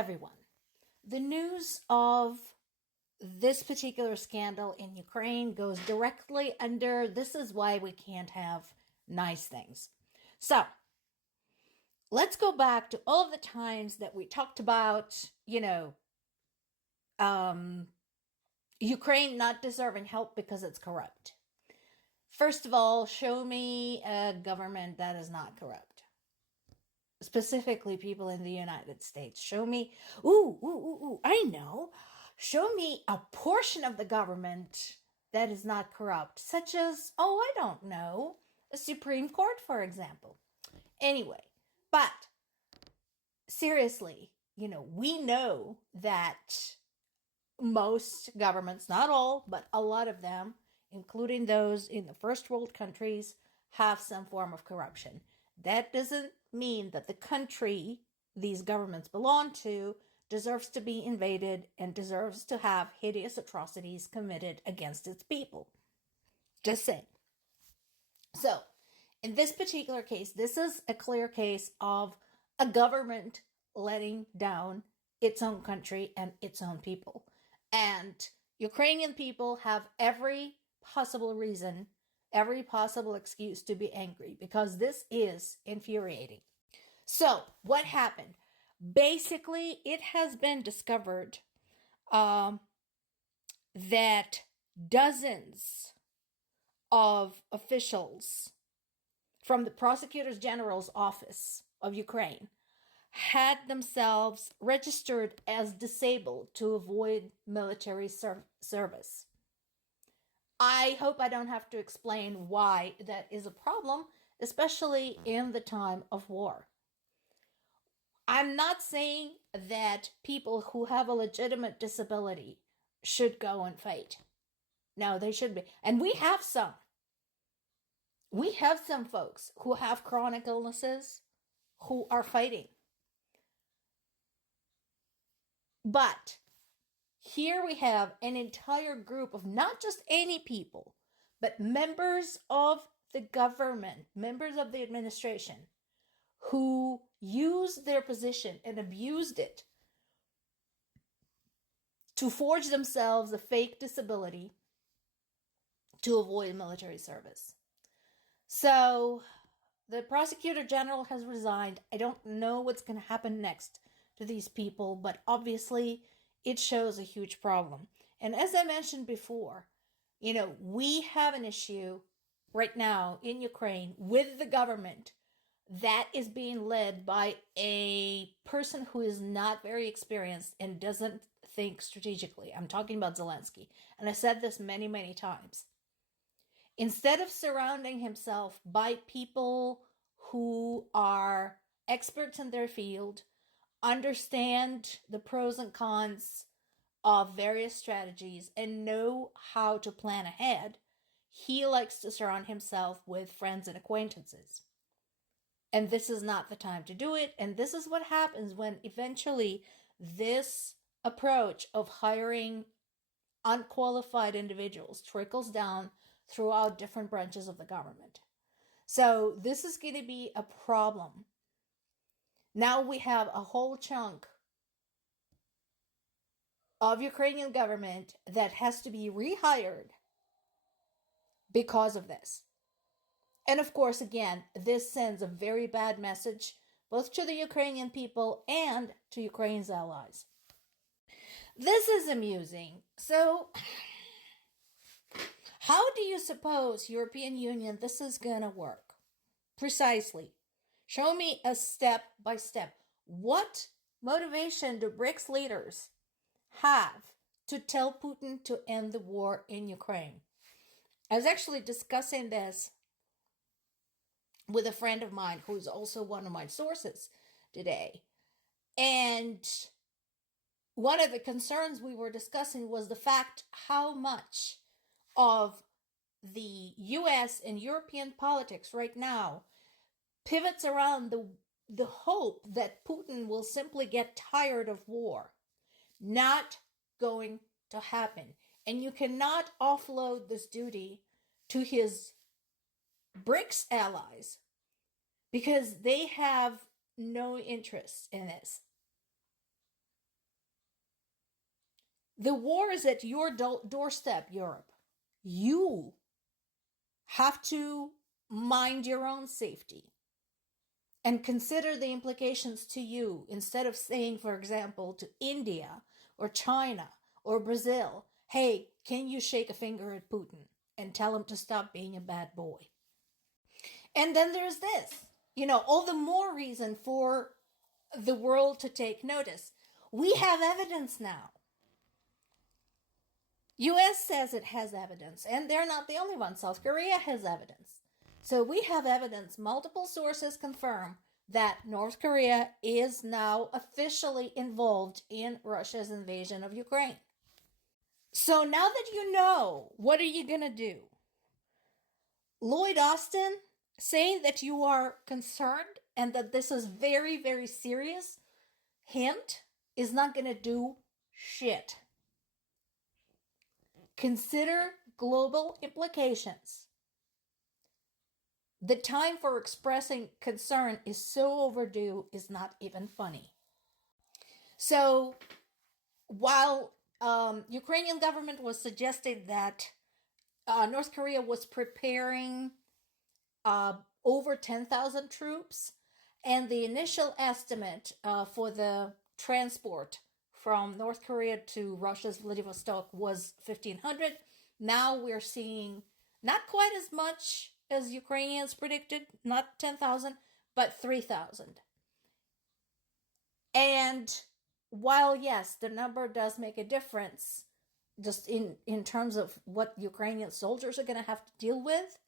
everyone. The news of this particular scandal in Ukraine goes directly under this is why we can't have nice things. So, let's go back to all of the times that we talked about, Ukraine not deserving help because it's corrupt. First of all, show me a government that is not corrupt. Specifically, people in the United States. Show me, I know. Show me a portion of the government that is not corrupt, such as, I don't know, a Supreme Court, for example. Anyway, but seriously, we know that most governments, not all, but a lot of them, including those in the first world countries, have some form of corruption. That doesn't mean that the country these governments belong to deserves to be invaded and deserves to have hideous atrocities committed against its people. Just saying. So, in this particular case, this is a clear case of a government letting down its own country and its own people. And Ukrainian people have every possible reason, every possible excuse to be angry because this is infuriating. So, what happened? Basically, it has been discovered that dozens of officials from the Prosecutor General's office of Ukraine had themselves registered as disabled to avoid military service. I hope I don't have to explain why that is a problem, especially in the time of war. I'm not saying that people who have a legitimate disability should go and fight. No, they should be. And we have some. We have some folks who have chronic illnesses who are fighting. But here we have an entire group of not just any people, but members of the government, members of the administration, who used their position and abused it to forge themselves a fake disability to avoid military service. So the Prosecutor General has resigned. I don't know what's going to happen next to these people, but obviously it shows a huge problem. And as I mentioned before, we have an issue right now in Ukraine with the government that is being led by a person who is not very experienced and doesn't think strategically. I'm talking about Zelensky. And I said this many, many times. Instead of surrounding himself by people who are experts in their field, understand the pros and cons of various strategies, and know how to plan ahead, he likes to surround himself with friends and acquaintances. And this is not the time to do it. And this is what happens when eventually this approach of hiring unqualified individuals trickles down throughout different branches of the government. So this is going to be a problem. Now we have a whole chunk of Ukrainian government that has to be rehired because of this. And of course, again, this sends a very bad message both to the Ukrainian people and to Ukraine's allies. This is amusing. So, how do you suppose, European Union, this is going to work? Precisely. Show me a step by step. What motivation do BRICS leaders have to tell Putin to end the war in Ukraine? I was actually discussing this with a friend of mine who is also one of my sources today. And one of the concerns we were discussing was the fact how much of the US and European politics right now pivots around the hope that Putin will simply get tired of war. Not going to happen. And you cannot offload this duty to his BRICS allies because they have no interest in this. The war is at your doorstep, Europe. You have to mind your own safety and consider the implications to you instead of saying, for example, to India or China or Brazil, hey, can you shake a finger at Putin and tell him to stop being a bad boy? And then there's this, all the more reason for the world to take notice. We have evidence now. US says it has evidence, and they're not the only one. South Korea has evidence. So we have evidence. Multiple sources confirm that North Korea is now officially involved in Russia's invasion of Ukraine. So now that you know, what are you going to do? Lloyd Austin saying that you are concerned and that this is very, very serious, hint, is not going to do shit. Consider global implications. The time for expressing concern is so overdue, is not even funny. So while Ukrainian government was suggesting that North Korea was preparing over 10,000 troops, and the initial estimate for the transport from North Korea to Russia's Vladivostok was 1,500. Now we're seeing not quite as much as Ukrainians predicted, not 10,000, but 3,000. And while, yes, the number does make a difference, just in terms of what Ukrainian soldiers are going to have to deal with,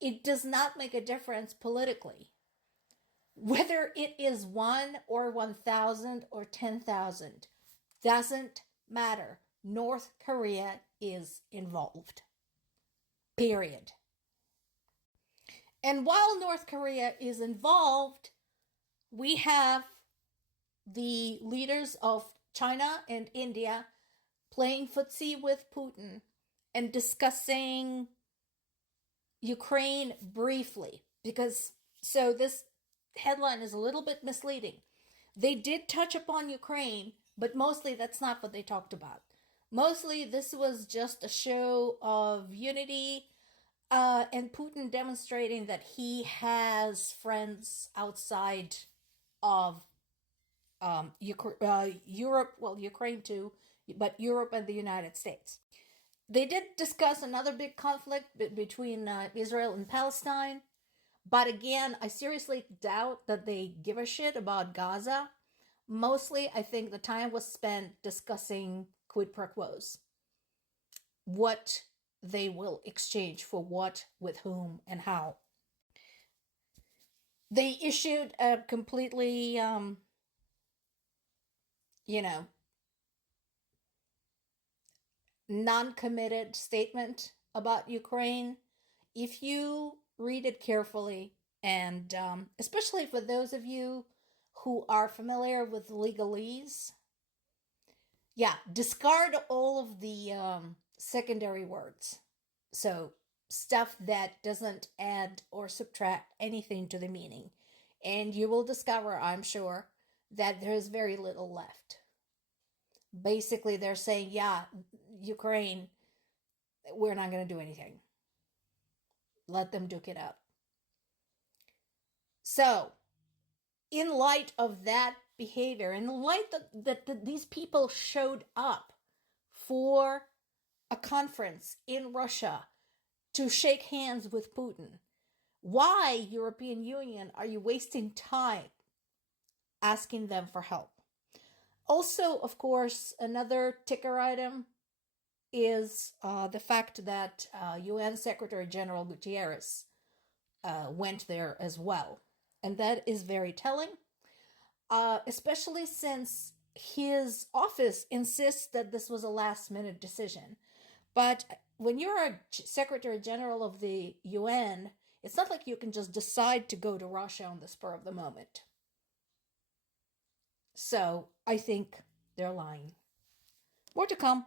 it does not make a difference politically. Whether it is 1 or 1,000 or 10,000 doesn't matter. North Korea is involved. Period. And while North Korea is involved, we have the leaders of China and India playing footsie with Putin and discussing Ukraine briefly. So this headline is a little bit misleading. They did touch upon Ukraine, but mostly that's not what they talked about. Mostly this was just a show of unity and Putin demonstrating that he has friends outside of Europe, well, Ukraine too, but Europe and the United States. They did discuss another big conflict between Israel and Palestine. But again, I seriously doubt that they give a shit about Gaza. Mostly, I think the time was spent discussing quid pro quos. What they will exchange for what, with whom, and how. They issued a completely, non-committed statement about Ukraine. If you read it carefully, and especially for those of you who are familiar with legalese, discard all of the secondary words. So stuff that doesn't add or subtract anything to the meaning. And you will discover, I'm sure, that there's very little left. Basically, they're saying, Ukraine, we're not going to do anything. Let them duke it out. So, in light of that behavior, in light that these people showed up for a conference in Russia to shake hands with Putin, why, European Union, are you wasting time asking them for help? Also, of course, another ticker item is the fact that UN Secretary General Guterres went there as well. And that is very telling, especially since his office insists that this was a last-minute decision. But when you're a Secretary General of the UN, it's not like you can just decide to go to Russia on the spur of the moment. So I think they're lying. More to come.